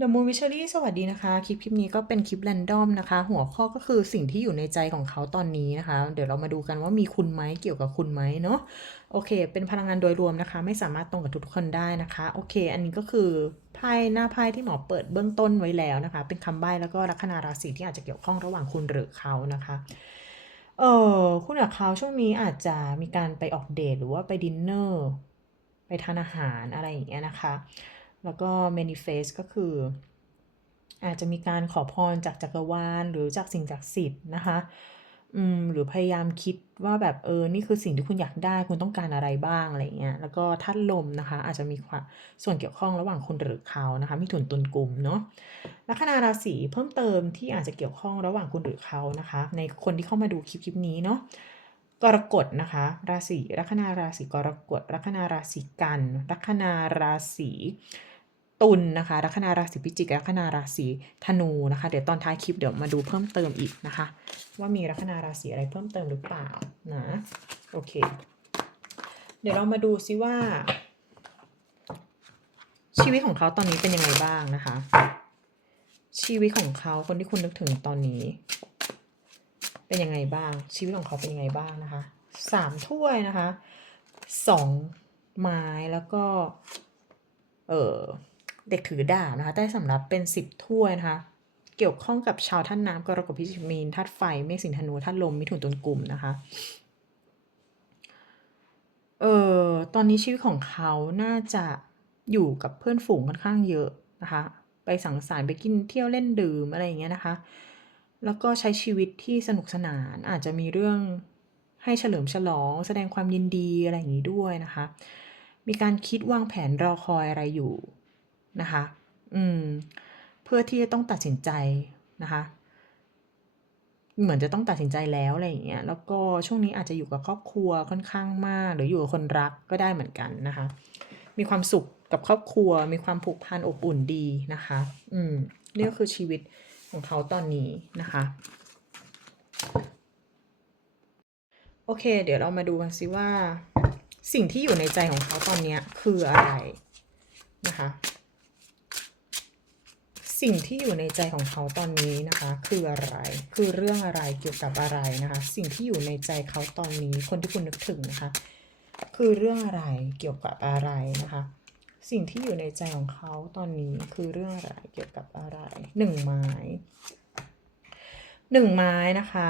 The Moon Witchery สวัสดีนะคะ คลิปคลิปนี้ก็เป็นคลิปแรนดอมนะคะ หัวข้อก็คือสิ่งที่อยู่ในใจของเขาตอนนี้นะคะ เดี๋ยวเรามาดูกันว่ามีคุณไหมเกี่ยวกับคุณไหมเนาะโอเค เป็นพลังงานโดยรวมนะคะ ไม่สามารถตรงกับทุกคนได้นะคะ โอเค อันนี้ก็คือไพ่หน้าไพ่ที่หมอเปิดเบื้องต้นไว้แล้วนะคะ เป็นคำใบ้แล้วก็ลัคนาราศีที่อาจจะเกี่ยวข้องระหว่างคุณหรือเขานะคะเออคุณกับเขาช่วงนี้อาจจะมีการไปออกเดทหรือว่าไปดินเนอร์ไปทานอาหารอะไรอย่างเงี้ยนะคะ แล้วก็ manifest ก็คือ อาจจะมีการขอพรจากจักรวาล หรือจากสิ่งศักดิ์สิทธิ์นะคะอืมหรือพยายามคิดว่าแบบเออนี่คือสิ่งที่คุณอยากได้คุณต้องการอะไรบ้างอะไรเงี้ยแล้วก็ธาตุลมนะคะ อาจจะมีความส่วนเกี่ยวข้องระหว่างคุณหรือเขานะคะมีถุนตุนกลุ่มเนาะลัคนาราศีเพิ่มเติมที่อาจจะเกี่ยวข้องระหว่างคุณหรือเขานะคะ ในคนที่เข้ามาดูคลิปคลิปนี้เนาะกรกฎนะคะ ราศีลัคนาราศีกรกฎลัคนาราศีกันลัคนาราศี ตุลนะคะลัคนาราศีพิจิกลัคนาราศีธนูนะคะ เดี๋ยวตอนท้ายคลิปเดี๋ยวมาดูเพิ่มเติมอีกนะคะ ว่ามีลัคนาราศีอะไรเพิ่มเติมหรือเปล่านะโอเค เดี๋ยวเรามาดูซิว่า ชีวิตของเขาตอนนี้เป็นยังไงบ้างนะคะ ชีวิตของเขาคนที่คุณนึกถึงตอนนี้ เป็นยังไงบ้าง ชีวิตของเขาเป็นยังไงบ้างนะคะสามถ้วยนะคะสองไม้แล้วก็ เออ เด็กถือดาบนะคะได้สำรับเป็นสิบถ้วยนะคะ เกี่ยวข้องกับชาวท่านน้ำกรกฎพิจิมีนธาตุไฟเมษสิงธนูธาตุลมมิถุนตุลกลุ่มนะคะเออตอนนี้ชีวิตของเขาน่าจะอยู่กับเพื่อนฝูงค่อนข้างเยอะนะคะ ไปสังสรรค์ไปกินเที่ยวเล่นดื่มอะไรอย่างเงี้ยนะคะ แล้วก็ใช้ชีวิตที่สนุกสนานอาจจะมีเรื่องให้เฉลิมฉลอง แสดงความยินดีอะไรอย่างนี้ด้วยนะคะ มีการคิดวางแผนรอคอยอะไรอยู่ นะคะ อืม เพื่อที่จะต้องตัดสินใจนะคะ เหมือนจะต้องตัดสินใจแล้วอะไรอย่างเงี้ย แล้วก็ช่วงนี้อาจจะอยู่กับครอบครัวค่อนข้างมาก หรืออยู่กับคนรักก็ได้เหมือนกันนะคะ มีความสุขกับครอบครัว มีความผูกพันอบอุ่นดีนะคะ อืมนี่ก็คือชีวิตของเขาตอนนี้นะคะโอเค เดี๋ยวเรามาดูกันซิว่า สิ่งที่อยู่ในใจของเขาตอนนี้คืออะไรนะคะ สิ่งที่อยู่ในใจของเขาตอนนี้นะคะ คืออะไร คือเรื่องอะไรเกี่ยวกับอะไรนะคะ สิ่งที่อยู่ในใจเขาตอนนี้ คนที่คุณนึกถึงนะคะ คือเรื่องอะไรเกี่ยวกับอะไรนะคะ สิ่งที่อยู่ในใจของเขาตอนนี้คือเรื่องอะไรเกี่ยวกับอะไรหนึ่งไม้หนึ่งไม้นะคะ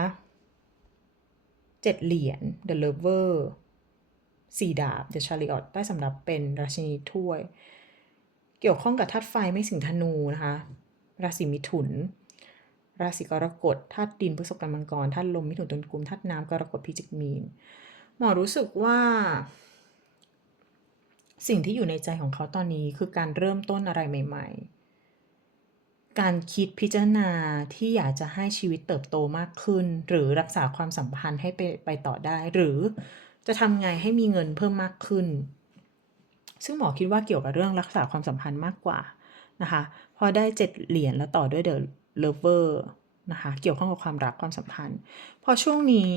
เจ็ดเหรียญ The Lover สี่ดาบ The Chariot ได้สำหรับเป็นราชินีถ้วย เกี่ยวข้องกับธาตุไฟไม่สิงธนูนะคะ ราศีมิถุน ราศีกรกฎธาตุดินพฤษภกันมังกรธาตุลมมิถุนตุลกุมธาตุน้ำกรกฎพิจิกมีน หมอรู้สึกว่า สิ่งที่อยู่ในใจของเขาตอนนี้คือการเริ่มต้นอะไรใหม่ ๆ การคิดพิจารณาที่อยากจะให้ชีวิตเติบโตมากขึ้น หรือรักษาความสัมพันธ์ให้ไปไปต่อได้ หรือจะทำไงให้มีเงินเพิ่มมากขึ้น ซึ่งหมอคิดว่าเกี่ยวกับเรื่องรักษาความสัมพันธ์มากกว่า นะคะ พอได้เจ็ดเหรียญแล้วต่อด้วยเดอะเลเวอร์นะคะ เกี่ยวข้องกับความรักความสัมพันธ์ พอช่วงนี้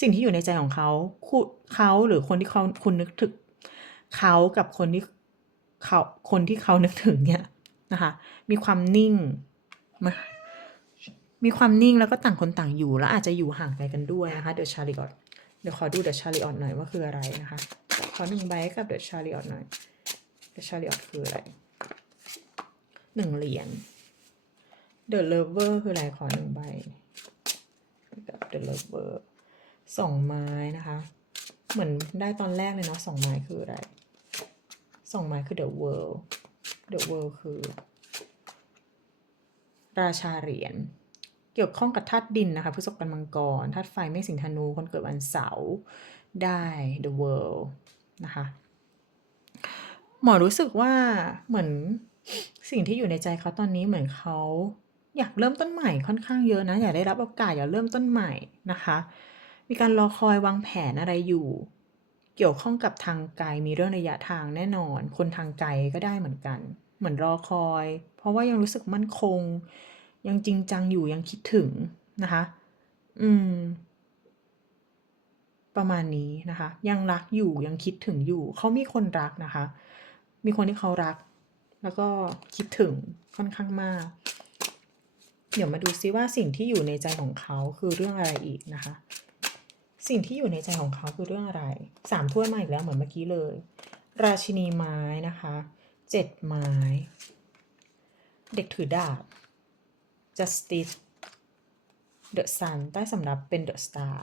สิ่งที่อยู่ในใจของเขาคุเขาหรือคนที่เขาคุณนึกถึงเขากับคนที่เขาคนที่เขานึกถึงเนี่ยนะคะมีความนิ่งมามีความนิ่งแล้วก็ต่างคนต่างอยู่แล้วอาจจะอยู่ห่างไกลกันด้วยนะคะเดอะชาริออตเดี๋ยวขอดูเดอะชาริออตหน่อยว่าคืออะไรนะคะขอหนึ่งใบกับเดอะชาริออตหน่อยเดอะชาริออตคืออะไร หนึ่งเหรียญเดอะเลเวอร์คืออะไรขอหนึ่งใบกับเดอะเลเวอร์สองไม้นะคะ เหมือนได้ตอนแรกเลยเนาะสองไม้คืออะไรสองไม้คือ the world the world คือ ราชาเหรียญ เกี่ยวข้องกับธาตุดินนะคะพฤษภกันมังกรธาตุไฟไม่สิงธนู คนเกิดวันเสาร์ได้ the world นะคะ หมอรู้สึกว่าเหมือน สิ่งที่อยู่ในใจเขาตอนนี้เหมือนเขาอยากเริ่มต้นใหม่ค่อนข้างเยอะนะ อยากได้รับโอกาสอยากเริ่มต้นใหม่นะคะ มีการรอคอยวางแผนอะไรอยู่ เกี่ยวข้องกับทางไกลมีเรื่องระยะทางแน่นอน คนทางไกลก็ได้เหมือนกัน เหมือนรอคอย เพราะว่ายังรู้สึกมั่นคง ยังจริงจังอยู่ยังคิดถึงนะคะ อืม ประมาณนี้นะคะ ยังรักอยู่ยังคิดถึงอยู่ เขามีคนรักนะคะ มีคนที่เขารัก แล้วก็คิดถึงค่อนข้างมาก เดี๋ยวมาดูซิว่าสิ่งที่อยู่ในใจของเขาคือเรื่องอะไรอีกนะคะ สิ่งที่อยู่ในใจของเขาคือเรื่องอะไรสามถ้วยมาอีกแล้วเหมือนเมื่อกี้เลย ราชินีไม้นะคะเจ็ดไม้ เด็กถือดาบ justice the sun ใต้สำรับเป็น the star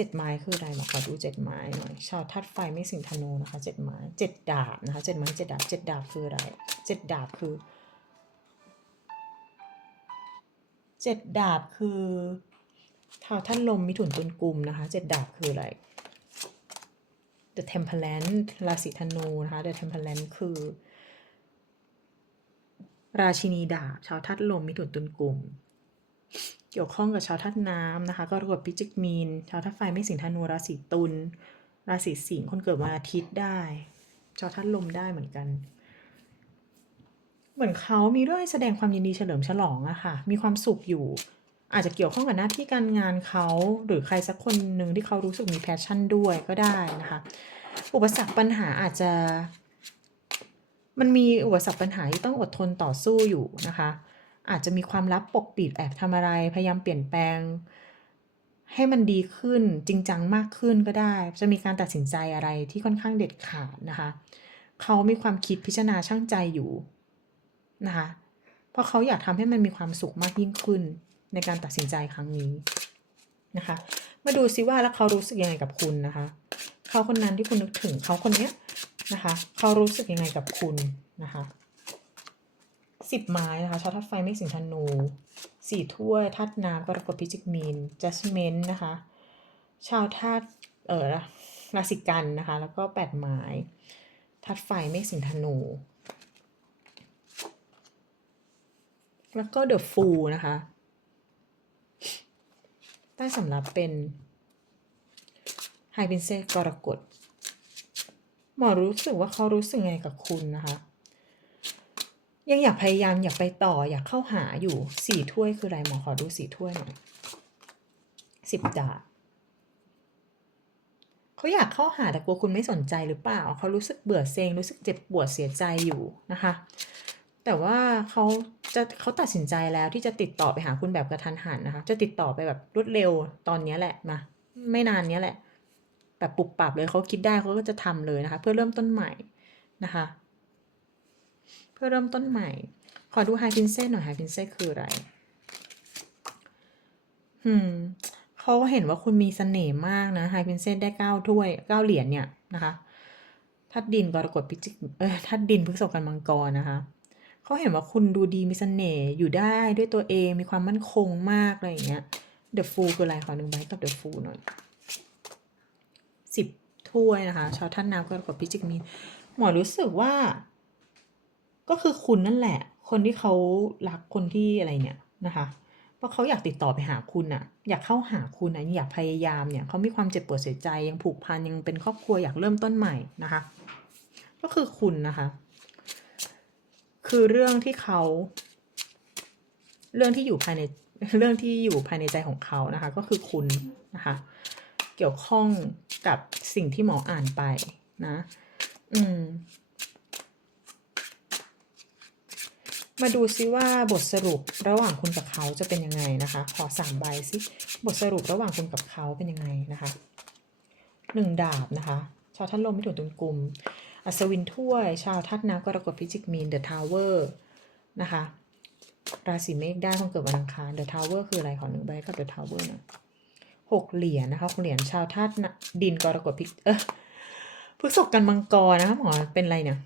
จ็ดไม้คืออะไรมาขอดูเจ็ดไม้หน่อย ชาวทัดไฟไม่สิงธนูนะคะเจ็ดไม้เจ็ดดาบนะคะเจ็ดไม้เจ็ดดาบเจ็ดดาบคืออะไรเจ็ดดาบคือเจ็ดดาบคือชาวท่านลมมิถุนตุลกุมนะคะเจ็ดดาบคืออะไร The Temperance ราศีธนูนะคะ The Temperance คือ ราชินีดาบ ชาวทัดลมมิถุนตุลกลุ่ม เกี่ยวข้องกับชาวทัดน้ำนะคะ ก็รวดพิจิกมีน ชาวทัดไฟไม่สิงธนูราศีตุลราศีสิงห์คนเกิดวันอาทิตย์ได้ ชาวทัดลมได้เหมือนกัน เหมือนเขามีเรื่องให้แสดงความยินดีเฉลิมฉลองอะค่ะ มีความสุขอยู่ อาจจะเกี่ยวข้องกับหน้าที่การงานเขา หรือใครสักคนหนึ่งที่เขารู้สึกมีแพชชั่นด้วยก็ได้นะคะ อุปสรรคปัญหาอาจจะ มันมีอุปสรรคปัญหาที่ต้องอดทนต่อสู้อยู่นะคะ อาจจะมีความลับปกปิดแอบทำอะไร พยายามเปลี่ยนแปลง ให้มันดีขึ้นจริงจังมากขึ้นก็ได้ จะมีการตัดสินใจอะไรที่ค่อนข้างเด็ดขาดนะคะ เขามีความคิดพิจารณาช่างใจอยู่นะคะเพราะเขาอยากทำให้มันมีความสุขมากยิ่งขึ้นในการตัดสินใจครั้งนี้นะคะ มาดูซิว่าแล้วเขารู้สึกยังไงกับคุณนะคะ เขาคนนั้นที่คุณนึกถึงเขาคนเนี้ยนะคะ เขารู้สึกยังไงกับคุณนะคะ สิบไม้นะคะชาวทัดไฟไม่สิงธนูสี่ถ้วยทัดน้ำกรกฎพิจิกมีนจัสเมนนะคะ ชาวธาตุเออราศีกันนะคะ แล้วก็แปดไม้ทัดไฟไม่สิงธนู แล้วก็เดอะฟูนะคะใต้สำรับเป็นไฮเ r นเซกรกฎหมอรู้สึกว่าเขารู้สึกไงกับคุณนะคะ ยังอยากพยายามอยากไปต่ออยากเข้าหาอยู่สี่ถ้วยคืออะไรหมอขอดูสี่ถ้วยหน่อยสิบดาบเขาอยากเข้าหาแต่กลัวคุณไม่สนใจหรือเปล่า เขารู้สึกเบื่อเซ็งรู้สึกเจ็บปวดเสียใจอยู่นะคะ แต่ว่าเขาจะเขาตัดสินใจแล้วที่จะติดต่อไปหาคุณแบบกระทันหันนะคะ จะติดต่อไปแบบรวดเร็วตอนนี้แหละมา ไม่นานนี้แหละ แบบปุบปับเลยเขาคิดได้เขาก็จะทำเลยนะคะ เพื่อเริ่มต้นใหม่นะคะ พื่อเริ่มต้นใหม่ ขอดูไฮพินเซ่หน่อยไฮพินเซ่คืออะไรอืมเขาเห็นว่าคุณมีเสน่ห์มากนะไฮพินเซ่ได้เก้าถ้วยเก้าเหรียญเนี่ยนะคะทัดดินกรกฎพิจิกเออทัดดินพฤษกันมังกรนะคะเขาเห็นว่าคุณดูดีมีเสน่ห์อยู่ได้ด้วยตัวเองมีความมั่นคงมากอะไรอย่างเงี้ยเดอะฟูคืออะไรขอหนึ่งใบกับเดอะฟูหน่อยสิบถ้วยนะคะชาวท่านน้ำกรกฎพิจิกมีหมอรู้สึกว่า ก็คือคุณนั่นแหละ คนที่เขารักคนที่อะไรเนี่ยนะคะเพราะเขาอยากติดต่อไปหาคุณอะอยากเข้าหาคุณนะอยากพยายามเนี่ยเขามีความเจ็บปวดเสียใจยังผูกพันยังเป็นครอบครัวอยากเริ่มต้นใหม่นะคะ ก็คือคุณนะคะ คือเรื่องที่เขา เรื่องที่อยู่ภายในเรื่องที่อยู่ภายในใจของเขานะคะ ก็คือคุณนะคะ เกี่ยวข้องกับสิ่งที่หมออ่านไปนะ อืม มาดูซิว่าบทสรุประหว่างคุณกับเขาจะเป็นยังไงนะคะ ขอสามใบซิบทสรุประหว่างคุณกับเขาเป็นยังไงนะคะหนึ่งดาบนะคะ ชาวท่านลมไม่ถุนตุนกลุ่มอัศวินถ้วย ชาวทัดน้ำกรกฎพิจิกมีนเดอะทาวเวอร์นะคะราศีเมษได้คนเกิดวันอังคารเดอะทาวเวอร์คืออะไรขอหนึ่งใบกับเดอะทาวเวอร์นะหกเหรียญนะคะหกเหรียญชาวธาตุดินกรกฎพิกเออพฤษภกันมังกรนะคะหมอเป็นอะไรเนี่ย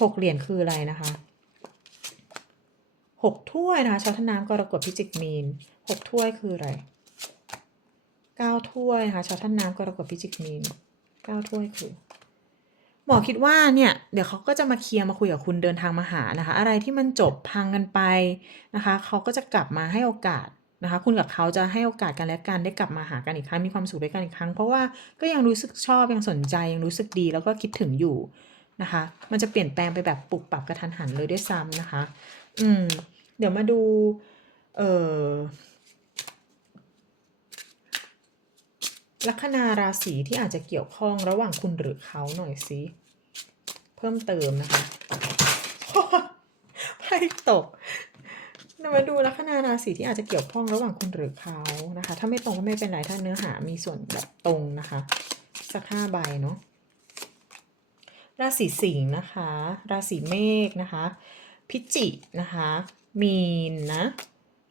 หกเหรียญคืออะไรนะคะ หกถ้วยนะคะชาวธน้ำกรกฎพิจิกมีนหกถ้วยคืออะไรเก้าถ้วยนะคะชาวท่านน้ำกรกฎพิจิกมีนเก้าถ้วยคือ หมอคิดว่าเนี่ยเดี๋ยวเขาก็จะมาเคลียร์มาคุยกับคุณเดินทางมาหานะคะ อะไรที่มันจบพังกันไปนะคะเขาก็จะกลับมาให้โอกาสนะคะคุณกับเขาจะให้โอกาสกันและกันได้กลับมาหากันอีกครั้งมีความสุขด้วยกันอีกครั้ง เพราะว่าก็ยังรู้สึกชอบยังสนใจยังรู้สึกดีแล้วก็คิดถึงอยู่นะคะ มันจะเปลี่ยนแปลงไปแบบปรับปรับกระทันหันเลยด้วยซ้ำนะคะ อืม ดี๋ยวมาดู เอ่อลัคนาราศีที่อาจจะเกี่ยวข้องระหว่างคุณหรือเขาหน่อยสิเพิ่มเติมนะคะโอ้ตกเรามาดูลัคนาราศีที่อาจจะเกี่ยวข้องระหว่างคุณหรือเขานะคะ ถ้าไม่ตรงก็ไม่เป็นไรถ้าเนื้อหามีส่วนแบบตรงนะคะ สักห้าใบเนาะราศีสิงห์นะคะ ราศีเมษนะคะ พิจิกนะคะ มีนนะ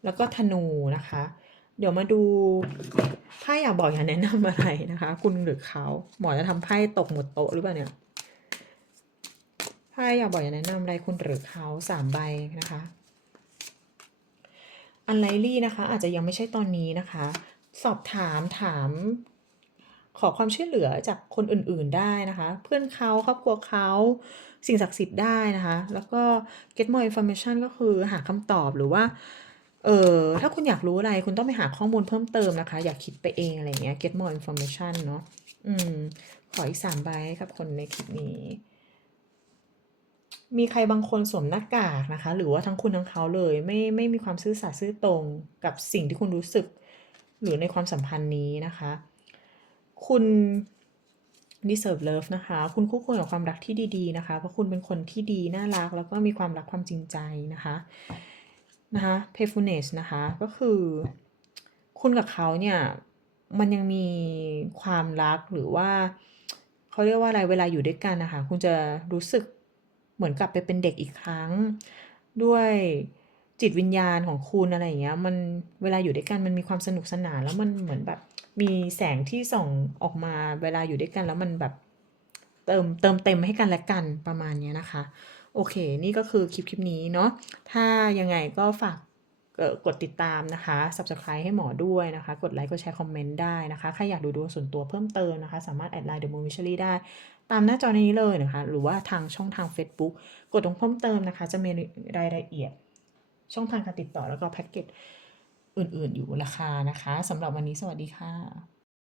แล้วก็ธนูนะคะ เดี๋ยวมาดูไพ่อยากบอกอยากแนะนำอะไรนะคะ คุณหรือเขาหมอจะทำไพ่ตกหมดโต๊ะหรือเปล่าเนี่ยไพ่อยากบอกอยากแนะนำอะไรคุณหรือเขาสามใบนะคะอันไลลี่นะคะ อาจจะยังไม่ใช่ตอนนี้นะคะ สอบถามถาม ขอความช่วยเหลือจากคนอื่นๆได้นะคะ เพื่อนเขาครอบครัวเขาสิ่งศักดิ์สิทธิ์ได้นะคะ แล้วก็ get more information ก็คือหาคำตอบหรือว่าเออถ้าคุณอยากรู้อะไรคุณต้องไปหาข้อมูลเพิ่มเติมนะคะ อย่าคิดไปเองอะไรเงี้ย get more information เนาะอืม ขออีกสามใบให้กับคนในคลิปนี้ มีใครบางคนสวมหน้ากากนะคะ หรือว่าทั้งคุณทั้งเขาเลย ไม่ไม่มีความซื่อสัตย์ซื่อตรงกับสิ่งที่คุณรู้สึก หรือในความสัมพันธ์นี้นะคะ คุณ deserve love นะคะ คุณคู่ควรกับความรักที่ดีๆนะคะ เพราะคุณเป็นคนที่ดี น่ารัก แล้วก็มีความรักความจริงใจนะคะนะคะ p a y f u l n e s s นะคะ ก็คือ คุณกับเขาเนี่ย มันยังมีความรักหรือว่าเขาเรียกว่าอะไรเวลาอยู่ด้วยกันนะคะ คุณจะรู้สึกเหมือนกลับไปเป็นเด็กอีกครั้ง ด้วยจิตวิญญาณของคุณอะไรอย่างเงี้ย มันเวลาอยู่ด้วยกันมันมีความสนุกสนานแล้วมันเหมือนแบบ มีแสงที่ส่องออกมาเวลาอยู่ด้วยกันแล้วมันแบบเติมเติมเต็มให้กันและกันประมาณนี้นะคะ โอเค นี่ก็คือคลิปคลิปนี้เนาะถ้ายังไงก็ฝากกดติดตามนะคะ subscribe ให้หมอด้วยนะคะ กดไลค์ กดแชร์ คอมเมนต์ได้นะคะ ใครอยากดูดวงส่วนตัวเพิ่มเติมนะคะ สามารถแอดไลน์ The Moon Mystery ได้ ตามหน้าจอนี้เลยนะคะ หรือว่าทางช่องทาง Facebook กดตรงเพิ่มเติมนะคะ จะมีรายละเอียด ช่องทางการติดต่อแล้วก็แพ็กเกจ อื่นๆอยู่ราคานะคะสำหรับวันนี้สวัสดีค่ะ